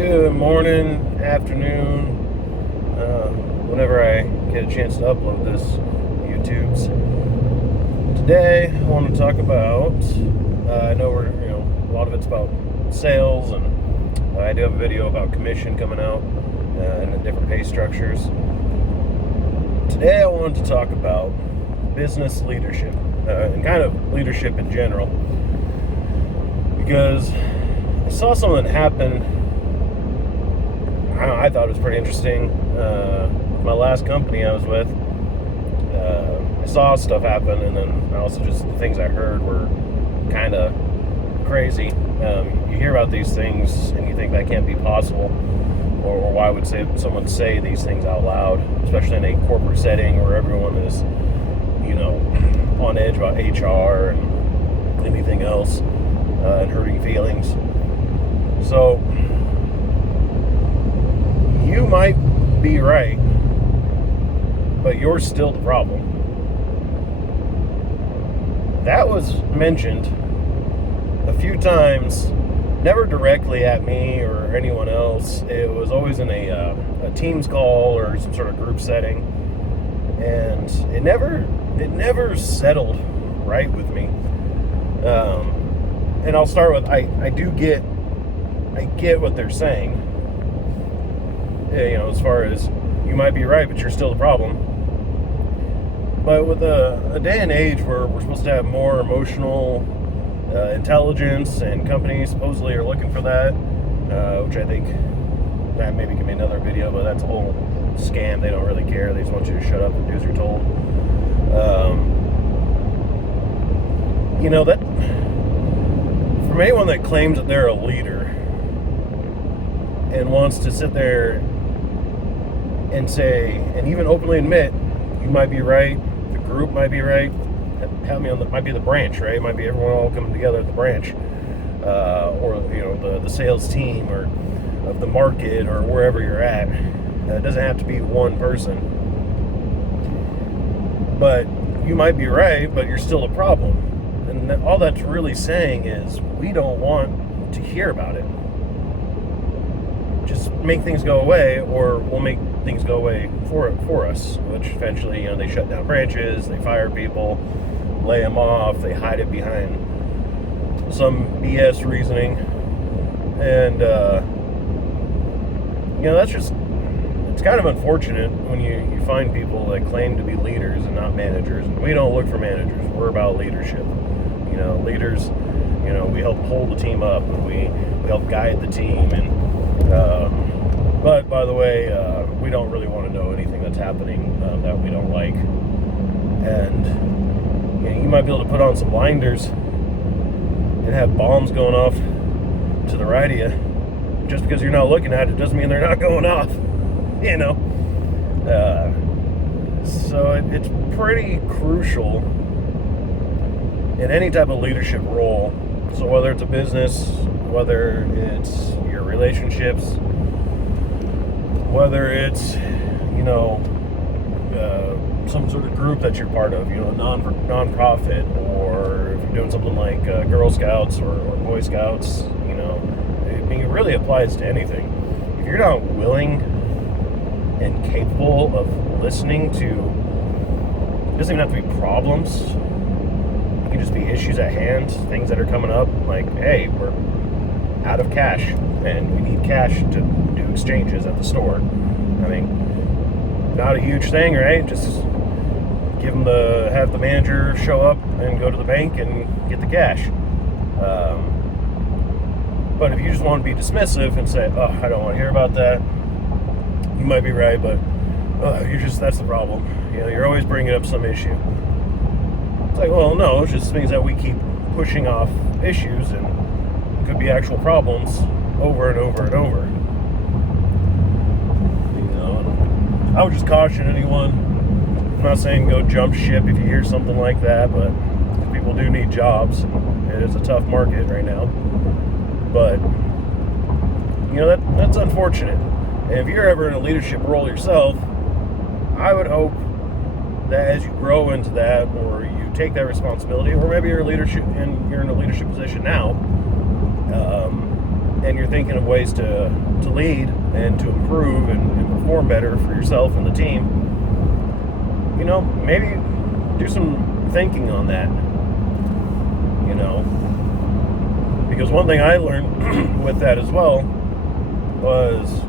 Good morning, afternoon, whenever I get a chance to upload this YouTubes. Today, I want to talk about, I know a lot of it's about sales, and I do have a video about commission coming out and the different pay structures. Today, I wanted to talk about business leadership and kind of leadership in general, because I saw something happen. I thought it was pretty interesting. My last company I was with, I saw stuff happen, and then also just the things I heard were kind of crazy. You hear about these things and you think that can't be possible, or why would someone say these things out loud, especially in a corporate setting where everyone is, on edge about HR and anything else, and hurting feelings. So you might be right, but you're still the problem. That was mentioned a few times, never directly at me or anyone else. It was always in a Teams call or some sort of group setting, and it never settled right with me. And I'll start with I get what they're saying. As far as you might be right, but you're still the problem. But with a day and age where we're supposed to have more emotional intelligence, and companies supposedly are looking for that, which I think that maybe can be another video, but that's a whole scam. They don't really care. They just want you to shut up and do as you're told. That from anyone that claims that they're a leader and wants to sit there and say, and even openly admit, you might be right, the group might be right, might be the branch, right? It might be everyone all coming together at the branch, or the sales team, or of the market, or wherever you're at. It doesn't have to be one person, but you might be right, but you're still a problem. And all that's really saying is we don't want to hear about it. Just make things go away, or we'll make things go away for us, which eventually, they shut down branches, they fire people, lay them off, they hide it behind some BS reasoning. And it's kind of unfortunate when you find people that claim to be leaders and not managers. And we don't look for managers, we're about leadership. Leaders, we help hold the team up, and we help guide the team. And but by the way, we don't really want to know anything that's happening that we don't like. And you might be able to put on some blinders and have bombs going off to the right of you. Just because you're not looking at it doesn't mean they're not going off. So it's pretty crucial in any type of leadership role. So whether it's a business, whether it's your relationships, whether it's some sort of group that you're part of, a non-profit, or if you're doing something like Girl Scouts or Boy Scouts, it really applies to anything. If you're not willing and capable of listening to, it doesn't even have to be problems. It can just be issues at hand, things that are coming up, like, hey, we're out of cash and we need cash to do exchanges at the store. I mean, not a huge thing, right? Just have the manager show up and go to the bank and get the cash. But if you just want to be dismissive and say, oh, I don't want to hear about that, you might be right, but that's the problem. You're always bringing up some issue. It's like, well, no, it just means that we keep pushing off issues, and it could be actual problems over and over and over. I would just caution anyone. I'm not saying go jump ship if you hear something like that, but people do need jobs. It is a tough market right now. But, that's unfortunate. And if you're ever in a leadership role yourself, I would hope that as you grow into that, or you take that responsibility, or maybe you're in a leadership position now, and you're thinking of ways to lead and to improve and perform better for yourself and the team, maybe do some thinking on that. Because one thing I learned with that as well was,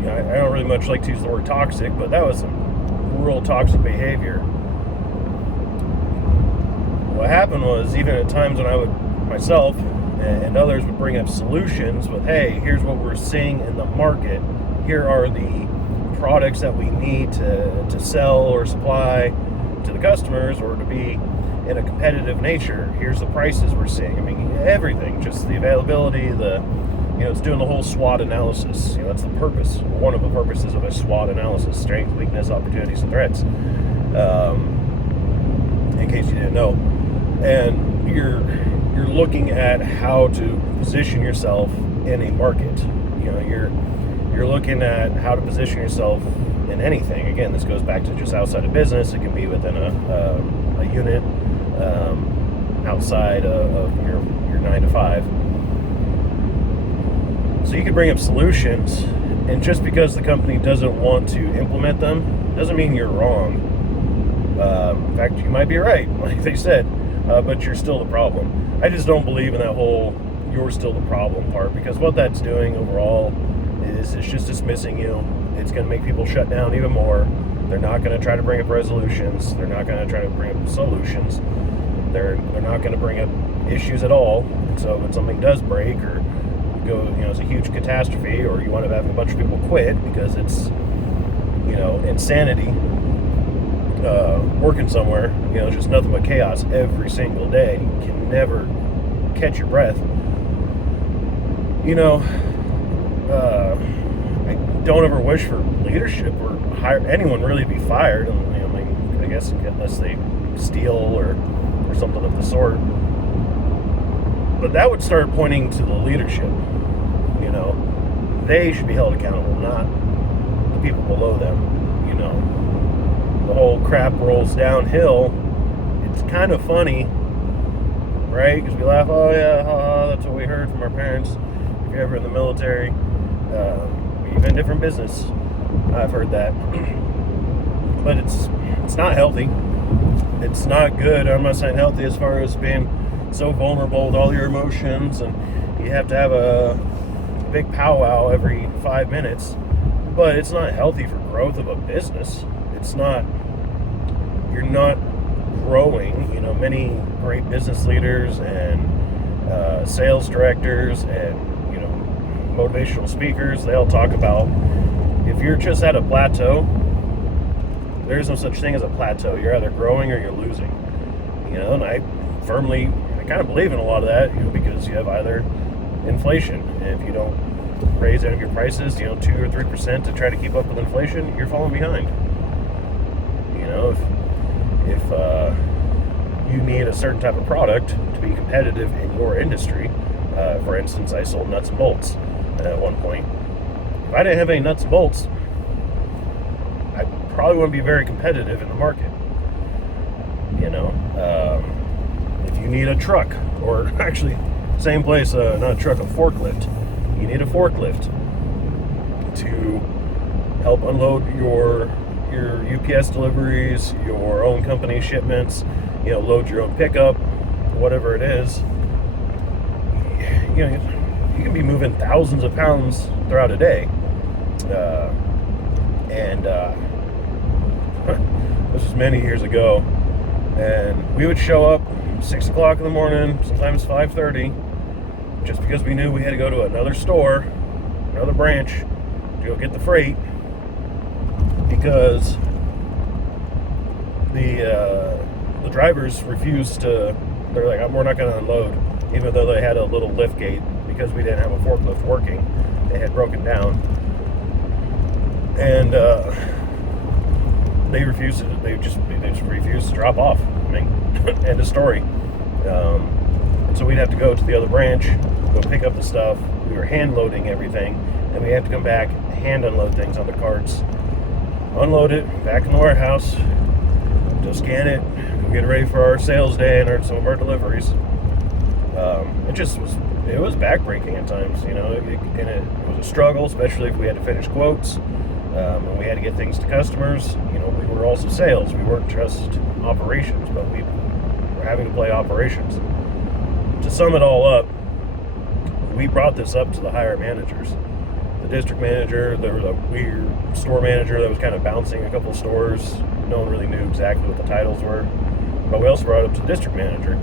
I don't really much like to use the word toxic, but that was some real toxic behavior. What happened was, even at times when I would myself and others would bring up solutions with, hey, here's what we're seeing in the market, here are the products that we need to sell or supply to the customers or to be in a competitive nature, here's the prices we're seeing. I mean, everything, just the availability, it's doing the whole SWOT analysis. That's the purpose, one of the purposes of a SWOT analysis: strength, weakness, opportunities, and threats. In case you didn't know. And you're looking at how to position yourself in a market. You're looking at how to position yourself in anything. Again, this goes back to just outside of business. It can be within a unit, outside of your 9 to 5. So you can bring up solutions, and just because the company doesn't want to implement them doesn't mean you're wrong. In fact, you might be right, like they said, but you're still the problem. I just don't believe in that whole "you're still the problem" part, because what that's doing overall is it's just dismissing you. It's going to make people shut down even more. They're not going to try to bring up resolutions. They're not going to try to bring up solutions. They're not going to bring up issues at all. So when something does break or it's a huge catastrophe, or you wind up having a bunch of people quit because it's insanity, working somewhere, it's just nothing but chaos every single day. You can never catch your breath. I don't ever wish for leadership or hire anyone really to be fired. I guess unless they steal or something of the sort. But that would start pointing to the leadership. They should be held accountable, not the people below them. The whole crap rolls downhill. It's kind of funny, right? Because we laugh, oh yeah, that's what we heard from our parents. If you're ever in the military, even different business, I've heard that. But it's not healthy. It's not good. I'm not saying healthy as far as being so vulnerable with all your emotions, and you have to have a big powwow every 5 minutes. But it's not healthy for growth of a business. You're not growing. Many great business leaders and sales directors and motivational speakers, they all talk about, if you're just at a plateau, there is no such thing as a plateau. You're either growing or you're losing. And I kind of believe in a lot of that, because you have either inflation, and if you don't raise any of your prices, 2 or 3% to try to keep up with inflation, you're falling behind. If you need a certain type of product to be competitive in your industry, for instance, I sold nuts and bolts at one point. If I didn't have any nuts and bolts, I probably wouldn't be very competitive in the market. If you need a truck, or actually, same place, not a truck, a forklift. You need a forklift to help unload your UPS deliveries, your own company shipments, load your own pickup, whatever it is. You can be moving thousands of pounds throughout a day. This was many years ago, and we would show up 6 o'clock in the morning, sometimes 5:30, just because we knew we had to go to another store, another branch, to go get the freight, because the drivers refused to. They're like, we're not going to unload, even though they had a little lift gate, because we didn't have a forklift working. They had broken down, and they refused to. They just refused to drop off. End of story. And so we'd have to go to the other branch, go pick up the stuff. We were hand loading everything, and we have to come back, hand unload things on the carts, unload it back in the warehouse, go scan it, go get it ready for our sales day and some of our deliveries. It just was it was backbreaking at times, and it was a struggle, especially if we had to finish quotes, and we had to get things to customers. We were also sales. We weren't just operations, but we were having to play operations. To sum it all up, we brought this up to the higher managers. The district manager, there was a weird store manager that was kind of bouncing a couple of stores. No one really knew exactly what the titles were. But we also brought it up to the district manager.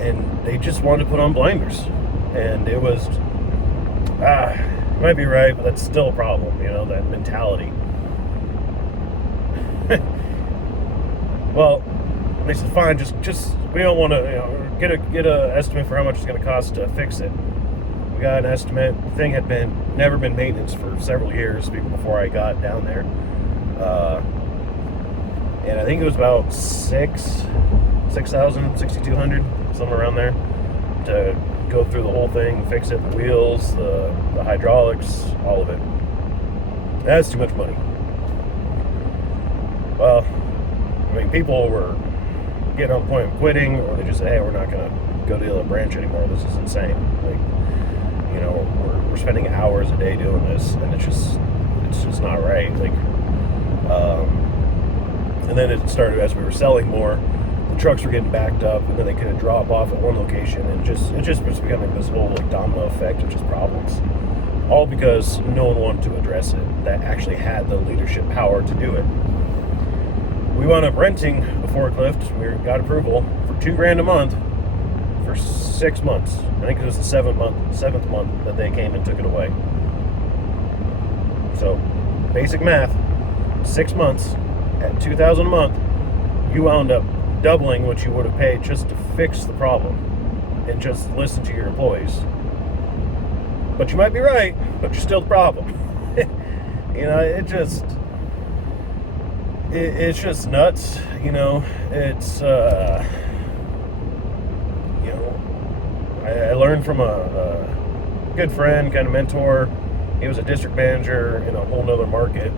And they just wanted to put on blinders. And it was, you might be right, but that's still a problem, that mentality. Well, they said, fine, just we don't want to, get a estimate for how much it's going to cost to fix it. We got an estimate. The thing had never been maintenance for several years, even before I got down there. And I think it was about 6,000, 6,200, somewhere around there, to go through the whole thing, fix it, the wheels, the hydraulics, all of it. That's too much money. Well, people were getting on the point of quitting, or they just say, hey, we're not going to go to the other branch anymore. This is insane. We're spending hours a day doing this, and it's just not right. And then it started as we were selling more. The trucks were getting backed up, and then they couldn't drop off at one location, and it just was becoming this whole domino effect of just problems. All because no one wanted to address it that actually had the leadership power to do it. We wound up renting a forklift. We got approval for $2,000 a month for 6 months. I think it was the seventh month that they came and took it away. So, basic math, 6 months at $2,000 a month, you wound up doubling what you would have paid just to fix the problem and just listen to your employees. But you might be right, but you're still the problem. It's just nuts. It's I learned from a good friend, kind of mentor. He was a district manager in a whole nother market,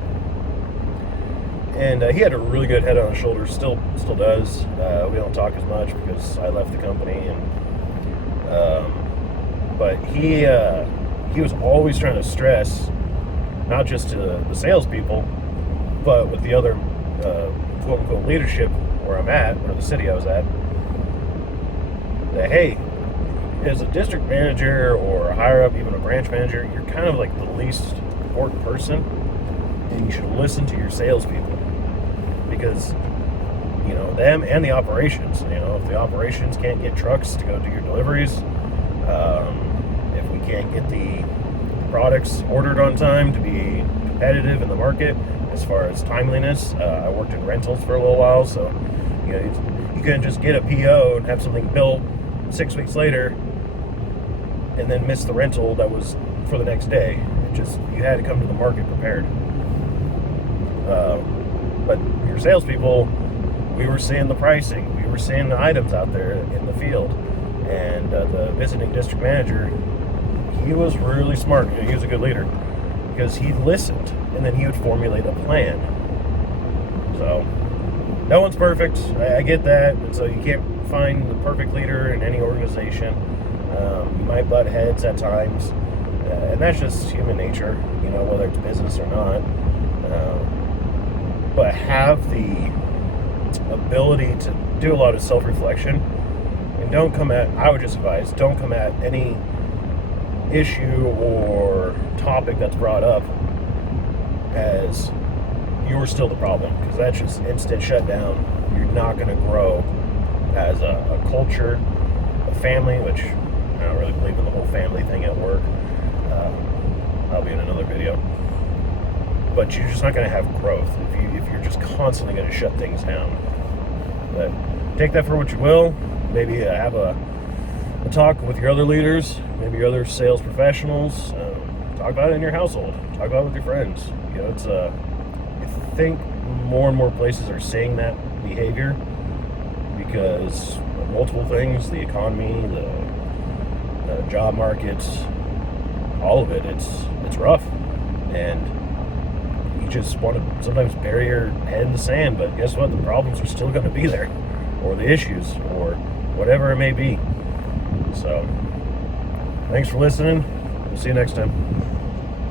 and he had a really good head on his shoulders. Still does. We don't talk as much because I left the company, but he was always trying to stress, not just to the salespeople, but with the other quote unquote leadership where I'm at, or the city I was at, that hey, as a district manager or higher up, even a branch manager, you're kind of like the least important person, and you should listen to your salespeople, because them and the operations. If the operations can't get trucks to go do your deliveries, if we can't get the products ordered on time to be competitive in the market as far as timeliness. I worked in rentals for a little while, so you couldn't just get a PO and have something built 6 weeks later and then miss the rental that was for the next day. You had to come to the market prepared. But your salespeople, we were seeing the pricing, we were seeing the items out there in the field, and the visiting district manager, he was really smart. He was a good leader because he listened, and then he would formulate a plan. So no one's perfect. I get that, and so you can't find the perfect leader in any organization. You might butt heads at times, and that's just human nature, whether it's business or not. But have the ability to do a lot of self-reflection, and I would just advise, don't come at any issue or topic that's brought up as you're still the problem, because that's just instant shutdown. You're not going to grow as a culture, a family, which I don't really believe in the whole family thing at work. I'll be in another video. But you're just not going to have growth if you're just constantly going to shut things down. But take that for what you will. Maybe have a talk with your other leaders, maybe your other sales professionals. Talk about it in your household. Talk about it with your friends. I think more and more places are seeing that behavior because of multiple things: the economy, the job markets, all of it. It's rough, and you just want to sometimes bury your head in the sand. But guess what? The problems are still going to be there, or the issues, or whatever it may be. So Thanks for listening. We'll see you next time.